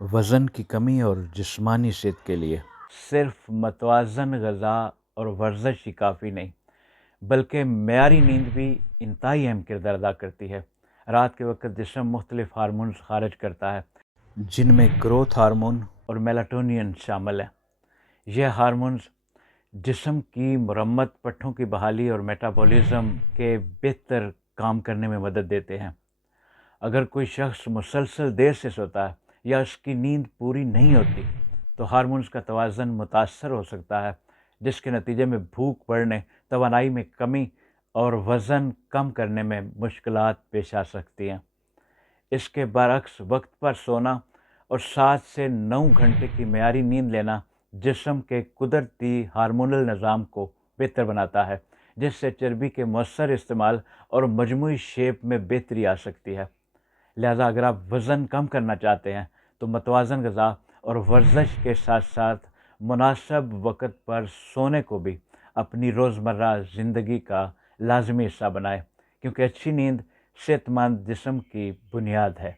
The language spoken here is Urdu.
وزن کی کمی اور جسمانی صحت کے لیے صرف متوازن غذا اور ورزش ہی کافی نہیں، بلکہ معیاری نیند بھی انتہائی اہم کردار ادا کرتی ہے۔ رات کے وقت جسم مختلف ہارمونز خارج کرتا ہے، جن میں گروتھ ہارمون اور میلاٹونین شامل ہیں۔ یہ ہارمونز جسم کی مرمت، پٹھوں کی بحالی اور میٹابولزم کے بہتر کام کرنے میں مدد دیتے ہیں۔ اگر کوئی شخص مسلسل دیر سے سوتا ہے یا اس کی نیند پوری نہیں ہوتی تو ہارمونز کا توازن متاثر ہو سکتا ہے، جس کے نتیجے میں بھوک بڑھنے، توانائی میں کمی اور وزن کم کرنے میں مشکلات پیش آ سکتی ہیں۔ اس کے برعکس وقت پر سونا اور 7 سے 9 گھنٹے کی معیاری نیند لینا جسم کے قدرتی ہارمونل نظام کو بہتر بناتا ہے، جس سے چربی کے مؤثر استعمال اور مجموعی شیپ میں بہتری آ سکتی ہے۔ لہذا اگر آپ وزن کم کرنا چاہتے ہیں تو متوازن غذا اور ورزش کے ساتھ ساتھ مناسب وقت پر سونے کو بھی اپنی روزمرہ زندگی کا لازمی حصہ بنائیں، کیونکہ اچھی نیند صحت مند جسم کی بنیاد ہے۔